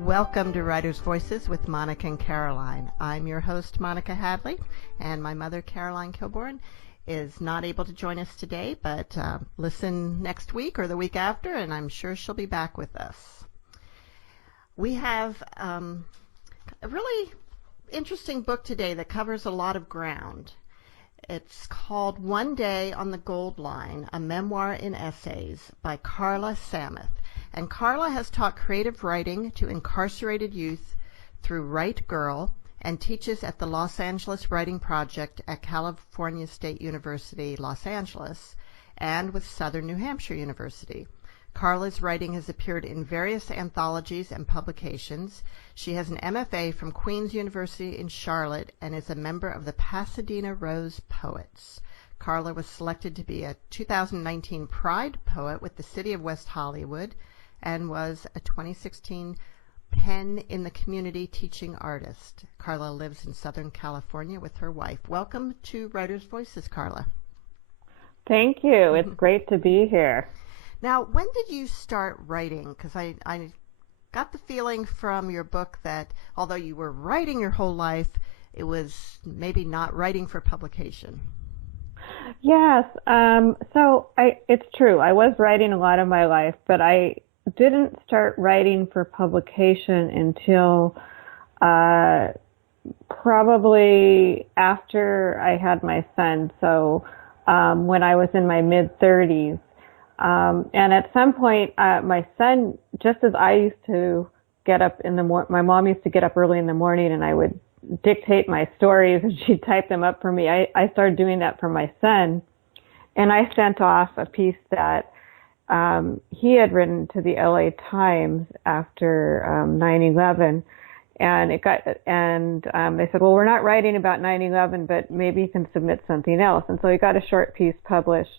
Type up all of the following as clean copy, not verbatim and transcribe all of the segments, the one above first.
Welcome to Writers' Voices with Monica and Caroline. I'm your host, Monica Hadley, and my mother, Caroline Kilborn, is not able to join us today, but listen next week or the week after, and I'm sure she'll be back with us. We have a really interesting book today that covers a lot of ground. It's called One Day on the Gold Line, a Memoir in Essays by Carla Sameth. And Carla has taught creative writing to incarcerated youth through Write Girl and teaches at the Los Angeles Writing Project at California State University, Los Angeles, and with Southern New Hampshire University. Carla's writing has appeared in various anthologies and publications. She has an MFA from Queen's University in Charlotte and is a member of the Pasadena Rose Poets. Carla was selected to be a 2019 Pride Poet with the City of West Hollywood and was a 2016 Pen in the Community Teaching Artist. Carla lives in Southern California with her wife. Welcome to Writers' Voices, Carla. Thank you. It's great to be here. Now, when did you start writing? Because I got the feeling from your book that although you were writing your whole life, it was maybe not writing for publication. Yes. It's true. I was writing a lot of my life, but I didn't start writing for publication until probably after I had my son. So when I was in my mid-30s. And at some point, my son, just as I used to get up in the morning, my mom used to get up early in the morning and I would dictate my stories and she'd type them up for me. I started doing that for my son. And I sent off a piece that he had written to the LA Times after 9/11. And they said, well, we're not writing about 9/11, but maybe you can submit something else. And so he got a short piece published.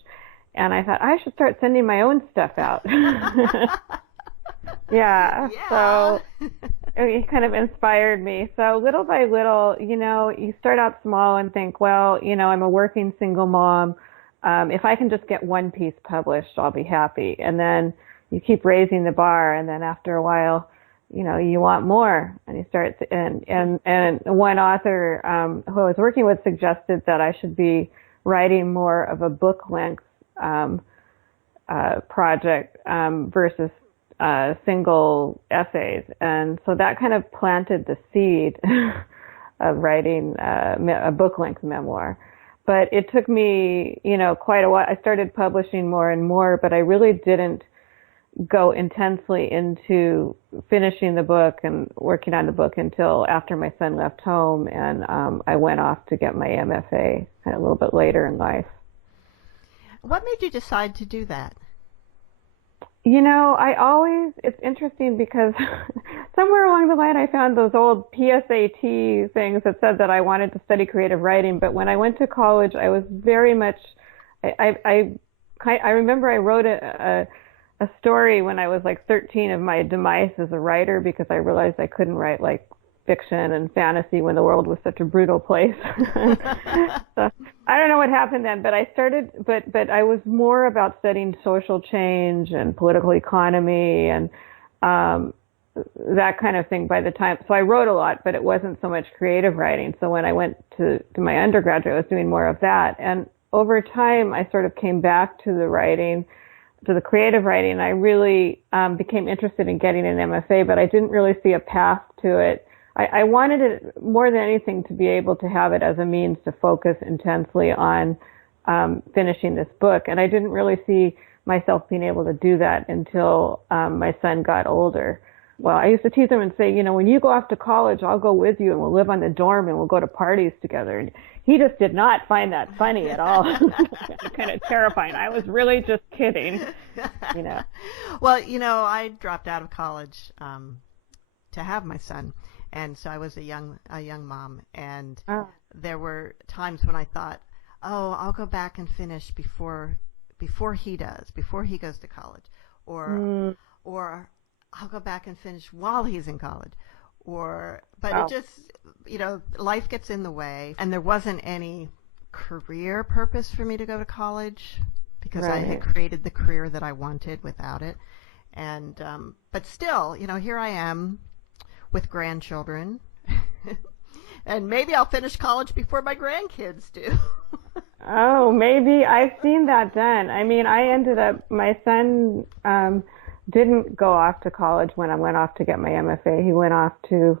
And I thought I should start sending my own stuff out. Yeah. So it kind of inspired me. So little by little, you start out small and think, well, I'm a working single mom. If I can just get one piece published, I'll be happy. And then you keep raising the bar. And then after a while, you want more. And you start, and one author who I was working with suggested that I should be writing more of a book length project versus single essays. And so that kind of planted the seed of writing a book-length memoir. But it took me, quite a while. I started publishing more and more, but I really didn't go intensely into finishing the book and working on the book until after my son left home, and I went off to get my MFA kind of a little bit later in life. What made you decide to do that? It's interesting because somewhere along the line I found those old PSAT things that said that I wanted to study creative writing. But when I went to college, I was very much, I remember I wrote a story when I was like 13 of my demise as a writer because I realized I couldn't write like fiction and fantasy when the world was such a brutal place. So I don't know what happened then, but but I was more about studying social change and political economy and that kind of thing by the time. So I wrote a lot, but it wasn't so much creative writing. So when I went to my undergraduate, I was doing more of that. And over time, I sort of came back to the creative writing. I really became interested in getting an MFA, but I didn't really see a path to it. I wanted it more than anything to be able to have it as a means to focus intensely on finishing this book. And I didn't really see myself being able to do that until my son got older. Well, I used to tease him and say, when you go off to college, I'll go with you and we'll live on the dorm and we'll go to parties together. And he just did not find that funny at all. Kind of terrifying. I was really just kidding, Well, I dropped out of college to have my son. And so I was a young mom, and there were times when I thought, oh, I'll go back and finish before he goes to college, or I'll go back and finish while he's in college, it just, life gets in the way, and there wasn't any career purpose for me to go to college because I had created the career that I wanted without it, and but still, here I am. with grandchildren. And maybe I'll finish college before my grandkids do. Oh, maybe. I've seen that done. I mean, my son didn't go off to college when I went off to get my MFA. He went off to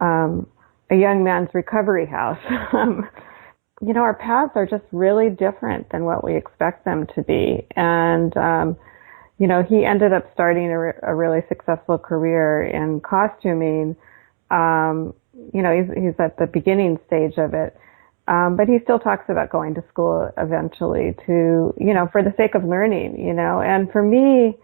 a young man's recovery house. Our paths are just really different than what we expect them to be. And, he ended up starting a really successful career in costuming. He's at the beginning stage of it. But he still talks about going to school eventually to, for the sake of learning, And for me,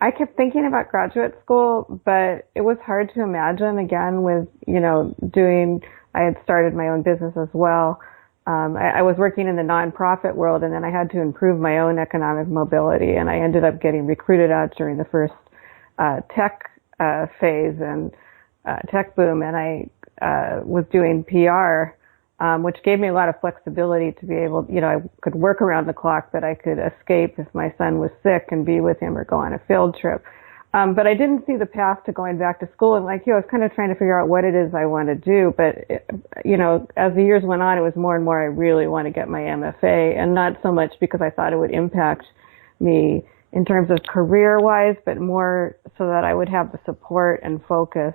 I kept thinking about graduate school, but it was hard to imagine again with, I had started my own business as well. I was working in the nonprofit world, and then I had to improve my own economic mobility, and I ended up getting recruited out during the first tech phase and tech boom, and I was doing PR, which gave me a lot of flexibility to be able, I could work around the clock, but I could escape if my son was sick and be with him or go on a field trip. But I didn't see the path to going back to school. And like you, I was kind of trying to figure out what it is I want to do. But, as the years went on, it was more and more I really want to get my MFA, and not so much because I thought it would impact me in terms of career-wise, but more so that I would have the support and focus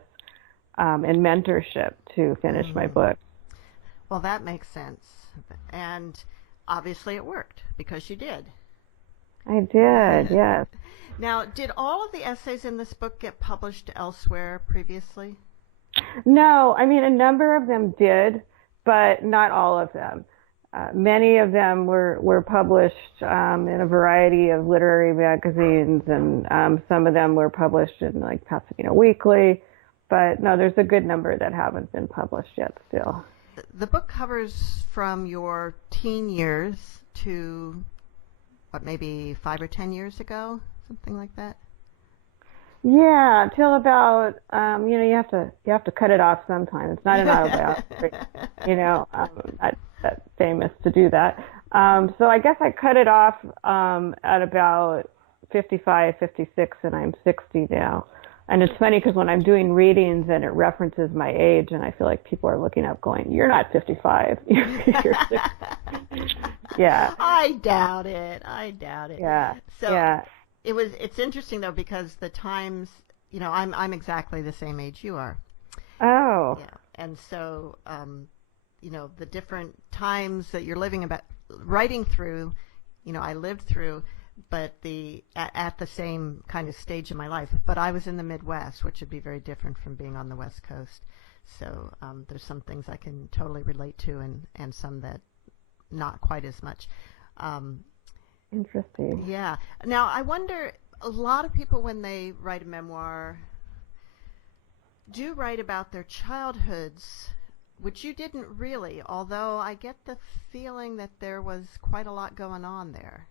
and mentorship to finish my book. Well, that makes sense. And obviously it worked because you did. I did, yes. Now, did all of the essays in this book get published elsewhere previously? No, I mean, a number of them did, but not all of them. Many of them were published in a variety of literary magazines, and some of them were published in like Pasadena Weekly. But no, there's a good number that haven't been published yet still. The book covers from your teen years to, maybe 5 or 10 years ago? Something like that? Yeah, till about, you have to cut it off sometime. It's not an autobiography, not that famous to do that. So I guess I cut it off at about 55, 56, and I'm 60 now. And it's funny because when I'm doing readings and it references my age, and I feel like people are looking up going, "You're not 55. You're 60." Yeah. I doubt it. Yeah. So yeah. It's interesting though, because the times, I'm exactly the same age you are. Oh. Yeah. And so, the different times that you're writing through, I lived through, but at the same kind of stage in my life. But I was in the Midwest, which would be very different from being on the West Coast. So there's some things I can totally relate to, and some that not quite as much. Interesting. Yeah. Now, I wonder, a lot of people, when they write a memoir, do write about their childhoods, which you didn't really, although I get the feeling that there was quite a lot going on there.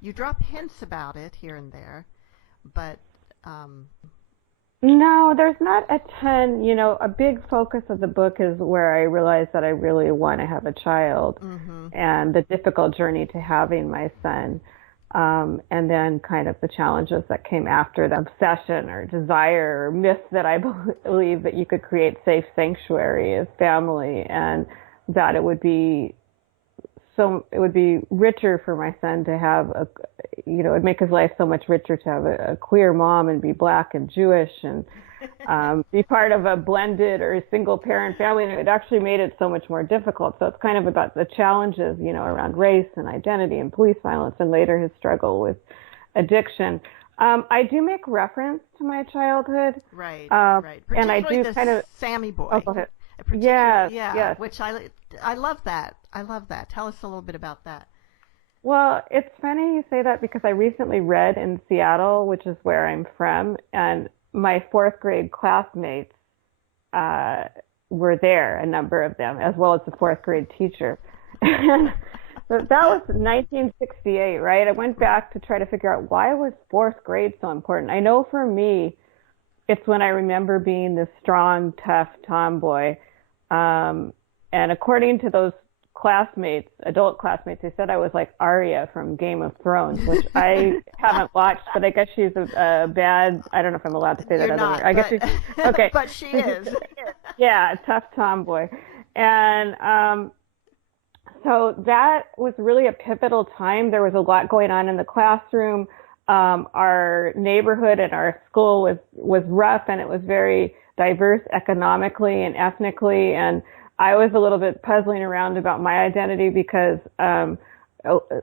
You drop hints about it here and there, but... No, there's not a ton. A big focus of the book is where I realized that I really want to have a child, and the difficult journey to having my son, and then kind of the challenges that came after the obsession or desire or myth that I believe that you could create safe sanctuary as family, and that it would be richer for my son to have it'd make his life so much richer to have a queer mom and be Black and Jewish and be part of a blended or a single parent family. And it actually made it so much more difficult. So it's kind of about the challenges, around race and identity and police violence, and later his struggle with addiction. I do make reference to my childhood. Right. And I do kind of Sammy Boy. Oh, go ahead. Yes. Which I love that. Tell us a little bit about that. Well, it's funny you say that because I recently read in Seattle, which is where I'm from, and my fourth grade classmates were there, a number of them, as well as the fourth grade teacher. And so that was 1968, right? I went back to try to figure out why was fourth grade so important. I know for me, it's when I remember being this strong, tough tomboy. And according to those classmates, adult classmates, they said I was like Arya from Game of Thrones, which I haven't watched, but I guess she's a bad, I don't know if I'm allowed to say that You're other not, word. I guess she's, okay. But she is. Yeah, a tough tomboy. And so that was really a pivotal time. There was a lot going on in the classroom. Our neighborhood and our school was rough, and it was very diverse economically and ethnically. And I was a little bit puzzling around about my identity because a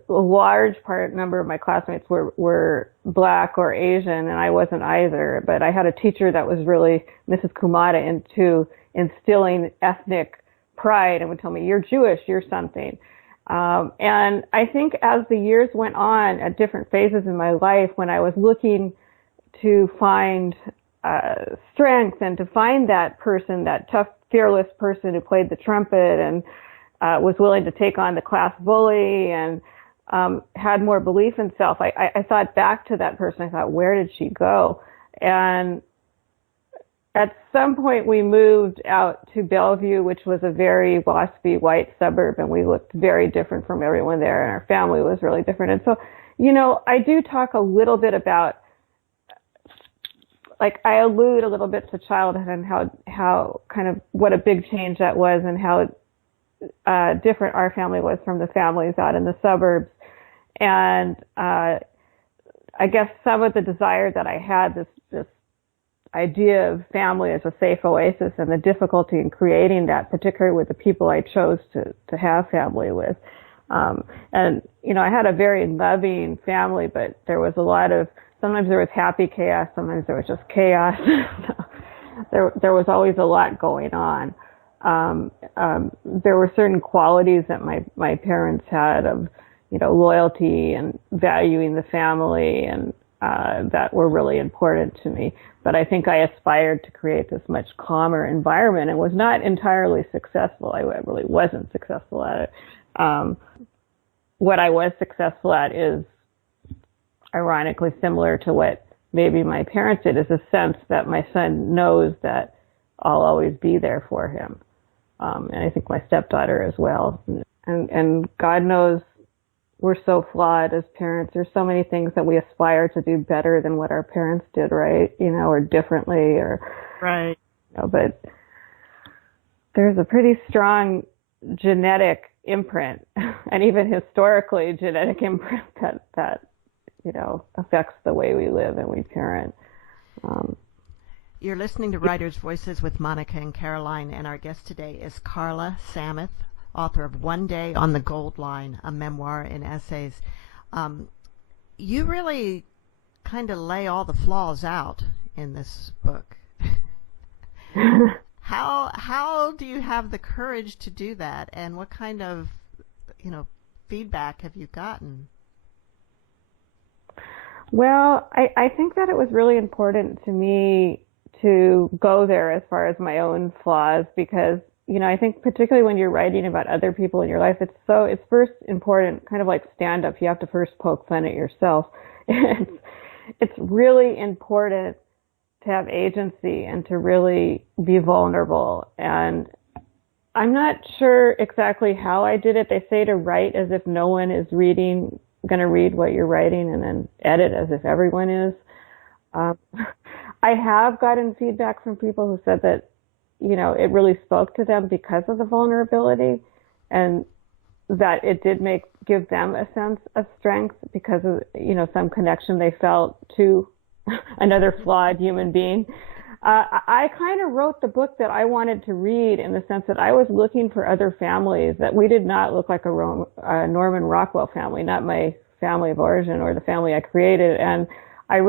large number of my classmates were Black or Asian, and I wasn't either. But I had a teacher that was really Mrs. Kumada into instilling ethnic pride and would tell me, "You're Jewish, you're something." And I think as the years went on at different phases in my life, when I was looking to find strength and to find that person, that tough, fearless person who played the trumpet and was willing to take on the class bully and had more belief in self, I thought back to that person. I thought, where did she go? And at some point we moved out to Bellevue, which was a very waspy white suburb, and we looked very different from everyone there, and our family was really different. And so, I do talk a little bit about, like, I allude a little bit to childhood and how kind of what a big change that was and how different our family was from the families out in the suburbs. And I guess some of the desire that I had, this idea of family as a safe oasis, and the difficulty in creating that, particularly with the people I chose to have family with. And, I had a very loving family, but there was a lot of, sometimes there was happy chaos, sometimes there was just chaos. There was always a lot going on. There were certain qualities that my parents had of, loyalty and valuing the family, and that were really important to me. But I think I aspired to create this much calmer environment and was not entirely successful. I really wasn't successful at it. What I was successful at is ironically similar to what maybe my parents did, is a sense that my son knows that I'll always be there for him. And I think my stepdaughter as well. And God knows we're so flawed as parents. There's so many things that we aspire to do better than what our parents did, right? Or differently, or right. But there's a pretty strong genetic imprint, and even historically genetic imprint that affects the way we live and we parent. You're listening to Writers' Voices with Monica and Caroline, and our guest today is Carla Sameth, author of One Day on the Gold Line, a memoir in essays. You really kind of lay all the flaws out in this book. How do you have the courage to do that, and what kind of feedback have you gotten? Well, I think that it was really important to me to go there as far as my own flaws, because I think particularly when you're writing about other people in your life, it's first important, kind of like stand-up. You have to first poke fun at yourself. It's really important to have agency and to really be vulnerable. And I'm not sure exactly how I did it. They say to write as if no one is going to read what you're writing, and then edit as if everyone is. I have gotten feedback from people who said that, it really spoke to them because of the vulnerability, and that it did give them a sense of strength because of, some connection they felt to another flawed human being. I kind of wrote the book that I wanted to read, in the sense that I was looking for other families, that we did not look like a Norman Rockwell family, not my family of origin or the family I created. And I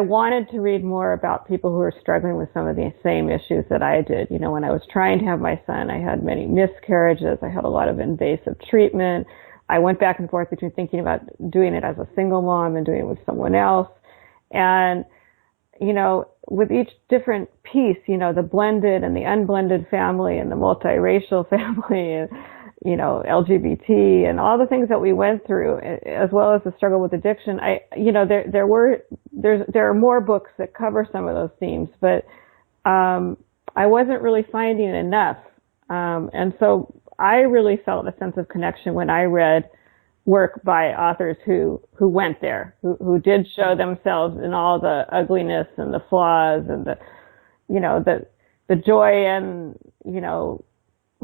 wanted to read more about people who are struggling with some of the same issues that I did. When I was trying to have my son, I had many miscarriages. I had a lot of invasive treatment. I went back and forth between thinking about doing it as a single mom and doing it with someone else. And, with each different piece, the blended and the unblended family and the multiracial family and, LGBT and all the things that we went through, as well as the struggle with addiction. There are more books that cover some of those themes, but I wasn't really finding enough And so I really felt a sense of connection when I read work by authors who went there, who did show themselves in all the ugliness and the flaws and the joy and,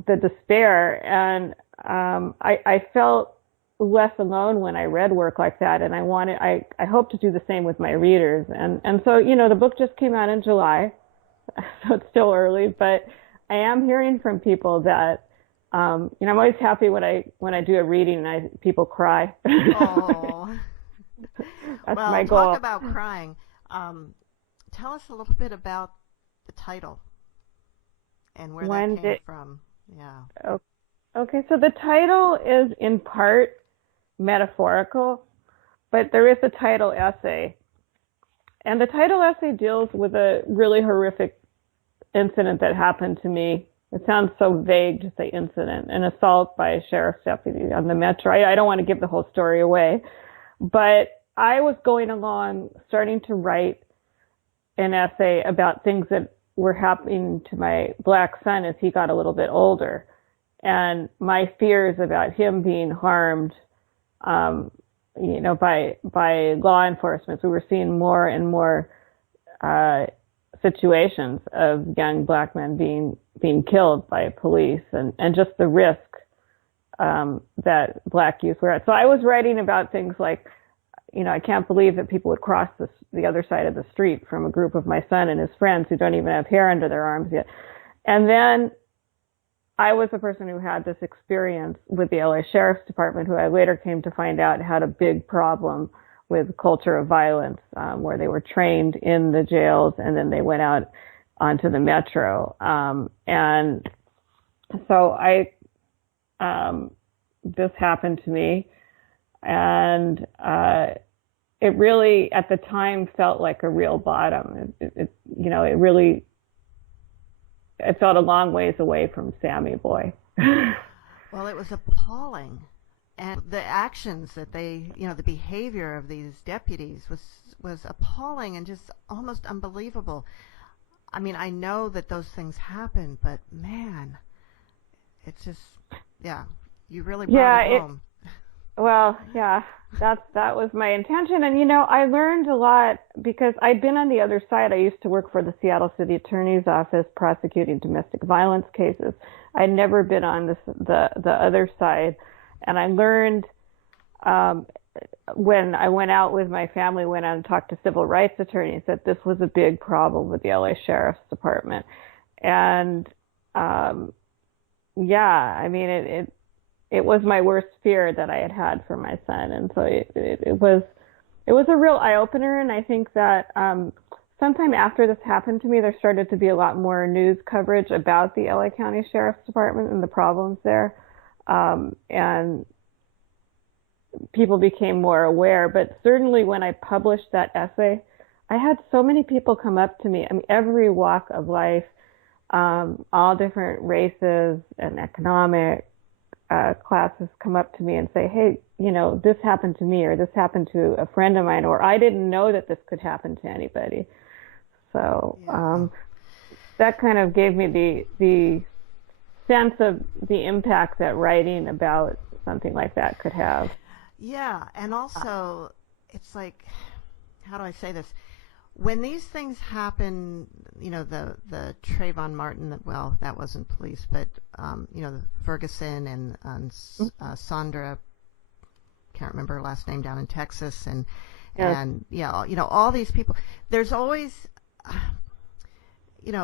the despair. And I felt less alone when I read work like that. And I hope to do the same with my readers. And so, the book just came out in July, so it's still early, but I am hearing from people that, I'm always happy when I do a reading and people cry. Oh, That's well, my goal. talk about crying. Tell us a little bit about the title and where that came from. Yeah. Okay, so the title is in part metaphorical, but there is a title essay. And the title essay deals with a really horrific incident that happened to me. It sounds so vague to say incident, an assault by a sheriff's deputy on the metro. I don't want to give the whole story away, but I was going along starting to write an essay about things that were happening to my black son as he got a little bit older, and my fears about him being harmed, by law enforcement. We were seeing more and more situations of young black men being killed by police, and just the risk that black youth were at. So I was writing about things like, I can't believe that people would cross the other side of the street from a group of my son and his friends who don't even have hair under their arms yet. And then I was a person who had this experience with the LA Sheriff's Department, who I later came to find out had a big problem with culture of violence, where they were trained in the jails and then they went out onto the metro. And so this happened to me, and it really, at the time, felt like a real bottom. It felt a long ways away from Sammy Boy. Well, it was appalling. And the actions that the behavior of these deputies was appalling and just almost unbelievable. I mean, I know that those things happen, but man, it's just, you really brought it home. Well, yeah, that was my intention. And, I learned a lot because I'd been on the other side. I used to work for the Seattle City Attorney's Office prosecuting domestic violence cases. I'd never been on the other side. And I learned when I went out with my family, went out and talked to civil rights attorneys, that this was a big problem with the LA Sheriff's Department. And it was my worst fear that I had for my son. And so it was a real eye-opener. And I think that sometime after this happened to me, there started to be a lot more news coverage about the LA County Sheriff's Department and the problems there. And people became more aware. But certainly when I published that essay, I had so many people come up to me. I mean, every walk of life, all different races and economic classes come up to me and say, hey, this happened to me, or this happened to a friend of mine, or I didn't know that this could happen to anybody. So that kind of gave me the sense of the impact that writing about something like that could have. Yeah, and also it's like, how do I say this? When these things happen, the Trayvon Martin, well, that wasn't police, but, the Ferguson and Sandra, can't remember her last name, down in Texas, and all these people, there's always,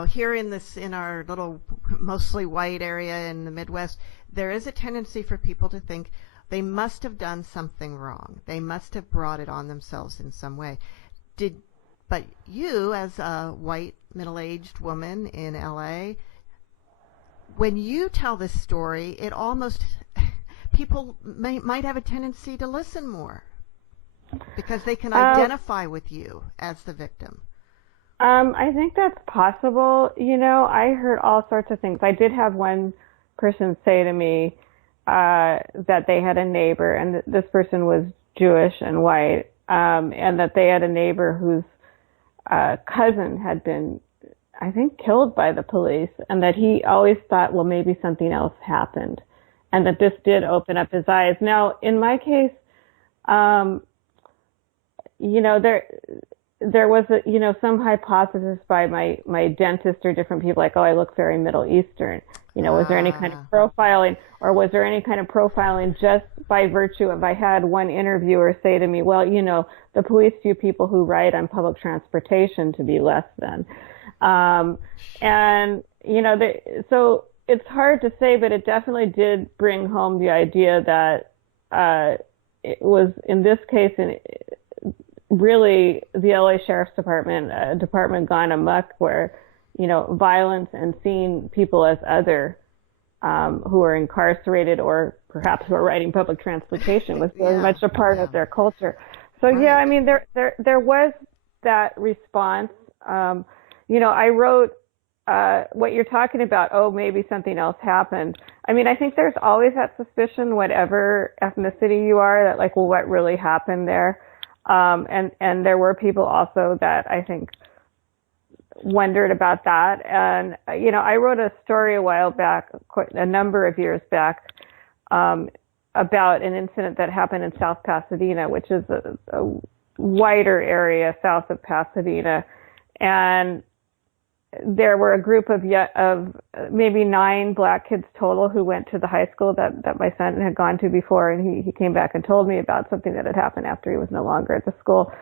here in our little mostly white area in the Midwest, there is a tendency for people to think they must have done something wrong. They must have brought it on themselves in some way. But you, as a white middle-aged woman in LA, when you tell this story, it almost, people might have a tendency to listen more because they can identify with you as the victim. I think that's possible. I heard all sorts of things. I did have one person say to me that they had a neighbor, and this person was Jewish and white, and that they had a neighbor whose cousin had been I think, killed by the police, and that he always thought, well, maybe something else happened, and that this did open up his eyes. Now, in my case, you know, there was some hypothesis by my dentist or different people, like, oh, I look very Middle Eastern. You know, was there any kind of profiling, or was there any kind of profiling just by virtue of, I had one interviewer say to me, well, you know, the police view people who ride on public transportation to be less than. And, you know, so it's hard to say, but it definitely did bring home the idea that it was, in this case, really the LA Sheriff's Department, department gone amok, where, you know, violence and seeing people as other, who are incarcerated or perhaps who are riding public transportation was very much a part of their culture. So yeah, I mean, there was that response. You know, I wrote what you're talking about. Oh, maybe something else happened. I mean, I think there's always that suspicion, whatever ethnicity you are, that like, well, what really happened there? And there were people also that I think wondered about that. And, you know, I wrote a story a while back, a number of years back, about an incident that happened in South Pasadena, which is a wider area south of Pasadena. And there were a group of maybe 9 black kids total who went to the high school that my son had gone to before, and he came back and told me about something that had happened after he was no longer at the school,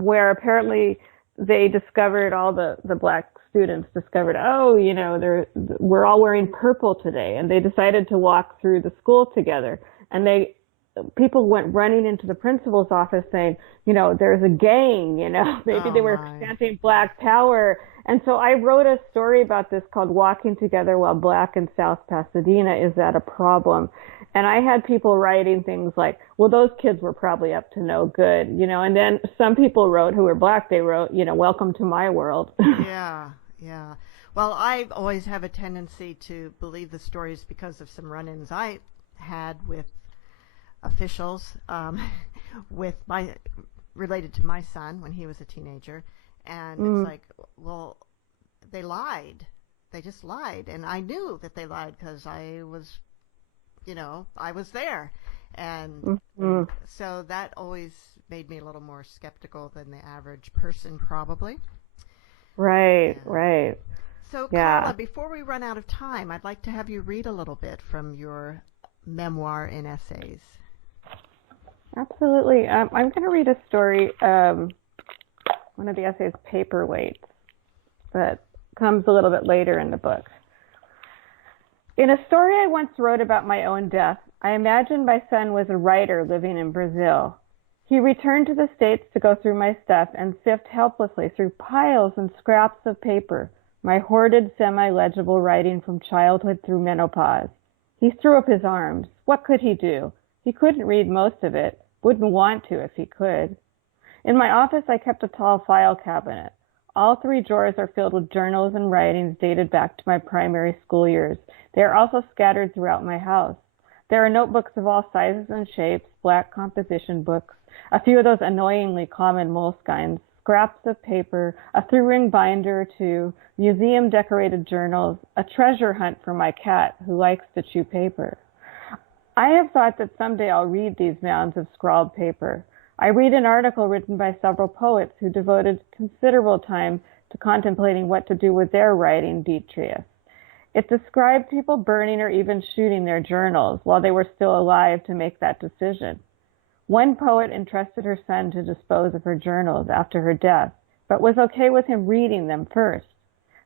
where apparently they discovered, all the black students discovered, oh, you know, we're all wearing purple today, and they decided to walk through the school together, and people went running into the principal's office saying, you know, there's a gang, you know, maybe they were chanting Black Power. And so I wrote a story about this called Walking Together While Black in South Pasadena Is That a Problem? And I had people writing things like, well, those kids were probably up to no good, you know, and then some people wrote, who were black, they wrote, you know, welcome to my world. Yeah. Well, I always have a tendency to believe the stories because of some run-ins I had with officials, related to my son when he was a teenager. And it's like, well, they lied. They just lied. And I knew that they lied because I was, you know, I was there. And so that always made me a little more skeptical than the average person, probably. Right. So, Carla, before we run out of time, I'd like to have you read a little bit from your memoir in essays. Absolutely. I'm going to read a story, one of the essays, Paperweight, that comes a little bit later in the book. In a story I once wrote about my own death, I imagined my son was a writer living in Brazil. He returned to the States to go through my stuff and sift helplessly through piles and scraps of paper, my hoarded, semi-legible writing from childhood through menopause. He threw up his arms. What could he do? He couldn't read most of it, wouldn't want to if he could. In my office, I kept a tall file cabinet. All 3 drawers are filled with journals and writings dated back to my primary school years. They are also scattered throughout my house. There are notebooks of all sizes and shapes, black composition books, a few of those annoyingly common moleskines, scraps of paper, a 3-ring binder or 2, museum-decorated journals, a treasure hunt for my cat who likes to chew paper. I have thought that someday I'll read these mounds of scrawled paper. I read an article written by several poets who devoted considerable time to contemplating what to do with their writing detritus. It described people burning or even shooting their journals while they were still alive to make that decision. One poet entrusted her son to dispose of her journals after her death, but was okay with him reading them first.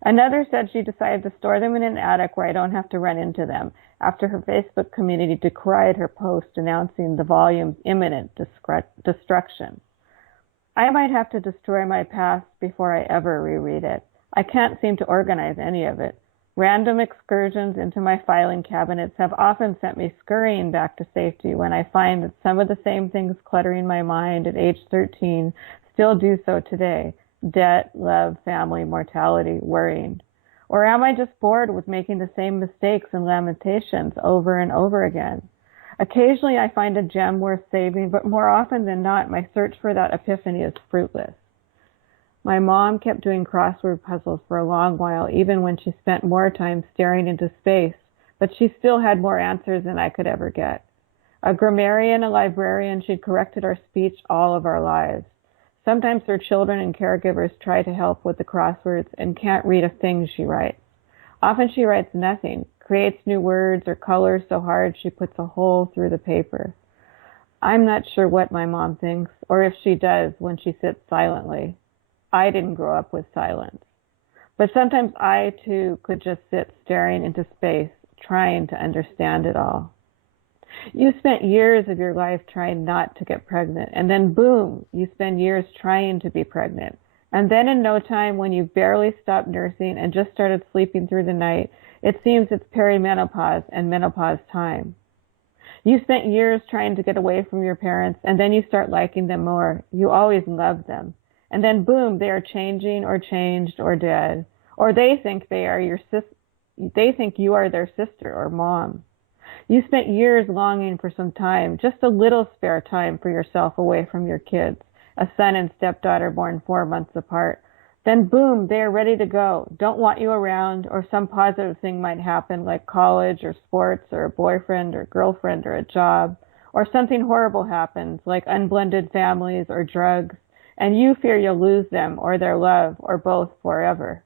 Another said she decided to store them in an attic where I don't have to run into them, after her Facebook community decried her post announcing the volume's imminent destruction. I might have to destroy my past before I ever reread it. I can't seem to organize any of it. Random excursions into my filing cabinets have often sent me scurrying back to safety when I find that some of the same things cluttering my mind at age 13 still do so today. Debt, love, family, mortality, worrying. Or am I just bored with making the same mistakes and lamentations over and over again? Occasionally I find a gem worth saving, but more often than not, my search for that epiphany is fruitless. My mom kept doing crossword puzzles for a long while, even when she spent more time staring into space, but she still had more answers than I could ever get. A grammarian, a librarian, she'd corrected our speech all of our lives. Sometimes her children and caregivers try to help with the crosswords and can't read a thing she writes. Often she writes nothing, creates new words, or colors so hard she puts a hole through the paper. I'm not sure what my mom thinks, or if she does when she sits silently. I didn't grow up with silence. But sometimes I, too, could just sit staring into space, trying to understand it all. You spent years of your life trying not to get pregnant, and then boom, you spend years trying to be pregnant. And then in no time, when you've barely stopped nursing and just started sleeping through the night, it seems it's perimenopause and menopause time. You spent years trying to get away from your parents, and then you start liking them more. You always loved them. And then boom, they are changing or changed or dead. Or they think they think you are their sister or mom. You spent years longing for some time, just a little spare time for yourself away from your kids, a son and stepdaughter born 4 months apart. Then boom, they are ready to go, don't want you around, or some positive thing might happen like college or sports or a boyfriend or girlfriend or a job, or something horrible happens like unblended families or drugs, and you fear you'll lose them or their love or both forever.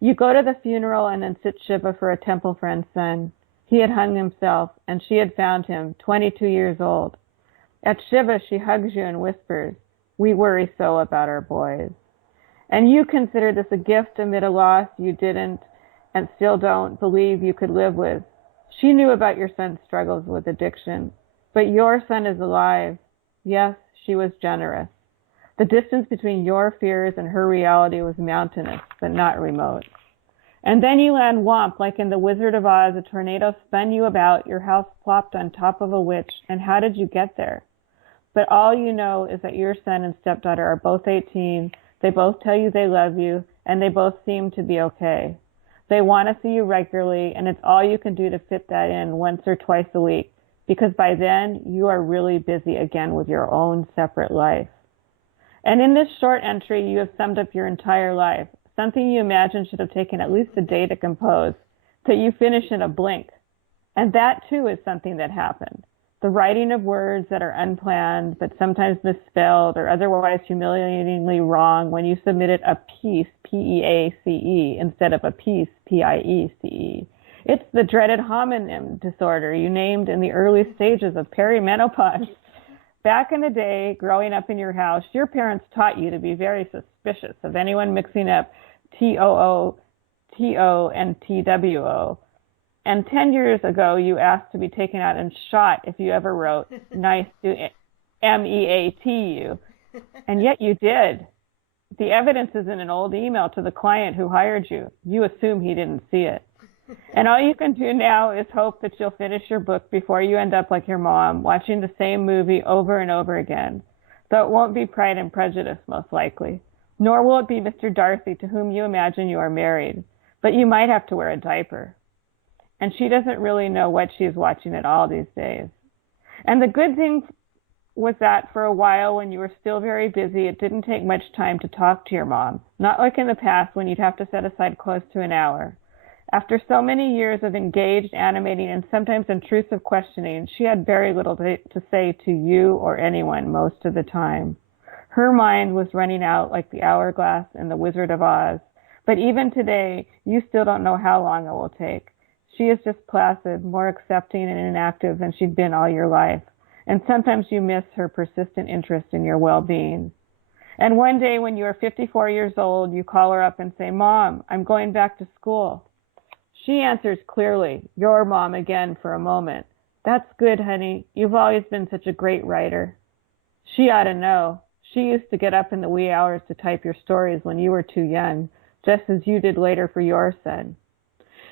You go to the funeral and then sit Shiva for a temple friend's son. He had hung himself, and she had found him, 22 years old. At Shiva, she hugs you and whispers, "We worry so about our boys." And you consider this a gift amid a loss you didn't and still don't believe you could live with. She knew about your son's struggles with addiction, but your son is alive. Yes, she was generous. The distance between your fears and her reality was mountainous, but not remote. And then you land whomp, like in The Wizard of Oz, a tornado spun you about, your house plopped on top of a witch, and how did you get there? But all you know is that your son and stepdaughter are both 18, they both tell you they love you, and they both seem to be okay. They want to see you regularly, and it's all you can do to fit that in once or twice a week, because by then you are really busy again with your own separate life. And in this short entry, you have summed up your entire life, something you imagine should have taken at least a day to compose, that you finish in a blink. And that, too, is something that happened. The writing of words that are unplanned, but sometimes misspelled or otherwise humiliatingly wrong when you submitted a piece, P-E-A-C-E, instead of a piece, P-I-E-C-E. It's the dreaded homonym disorder you named in the early stages of perimenopause. Back in the day, growing up in your house, your parents taught you to be very suspicious of anyone mixing up T-O-O, and T-W-O. And 10 years ago, you asked to be taken out and shot if you ever wrote nice to M-E-A-T-U. And yet you did. The evidence is in an old email to the client who hired you. You assume he didn't see it. And all you can do now is hope that you'll finish your book before you end up like your mom, watching the same movie over and over again. Though it won't be Pride and Prejudice, most likely. Nor will it be Mr. Darcy, to whom you imagine you are married. But you might have to wear a diaper. And she doesn't really know what she's watching at all these days. And the good thing was that for a while, when you were still very busy, it didn't take much time to talk to your mom. Not like in the past when you'd have to set aside close to an hour. After so many years of engaged, animating, and sometimes intrusive questioning, she had very little to say to you or anyone most of the time. Her mind was running out like the hourglass in The Wizard of Oz. But even today, you still don't know how long it will take. She is just placid, more accepting and inactive than she'd been all your life. And sometimes you miss her persistent interest in your well-being. And one day when you are 54 years old, you call her up and say, "Mom, I'm going back to school." She answers clearly, your mom again for a moment. "That's good, honey. You've always been such a great writer." She ought to know. She used to get up in the wee hours to type your stories when you were too young, just as you did later for your son.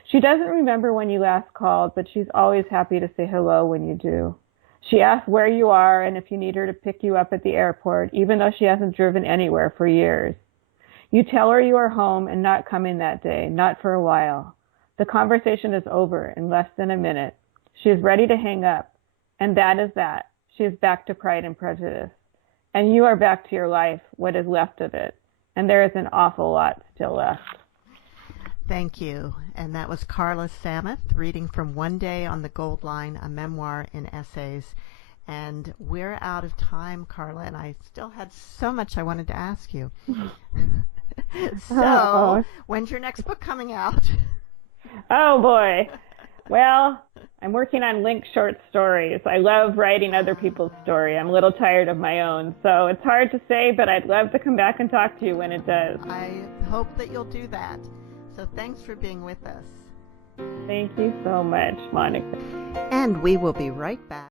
She doesn't remember when you last called, but she's always happy to say hello when you do. She asks where you are and if you need her to pick you up at the airport, even though she hasn't driven anywhere for years. You tell her you are home and not coming that day, not for a while. The conversation is over in less than a minute. She is ready to hang up. And that is that. She is back to Pride and Prejudice. And you are back to your life, what is left of it. And there is an awful lot still left. Thank you. And that was Carla Sameth reading from One Day on the Gold Line, a memoir in essays. And we're out of time, Carla, and I still had so much I wanted to ask you. So, when's your next book coming out? Oh, boy. Well, I'm working on linked short stories. I love writing other people's story. I'm a little tired of my own, so it's hard to say, but I'd love to come back and talk to you when it does. I hope that you'll do that. So thanks for being with us. Thank you so much, Monica. And we will be right back.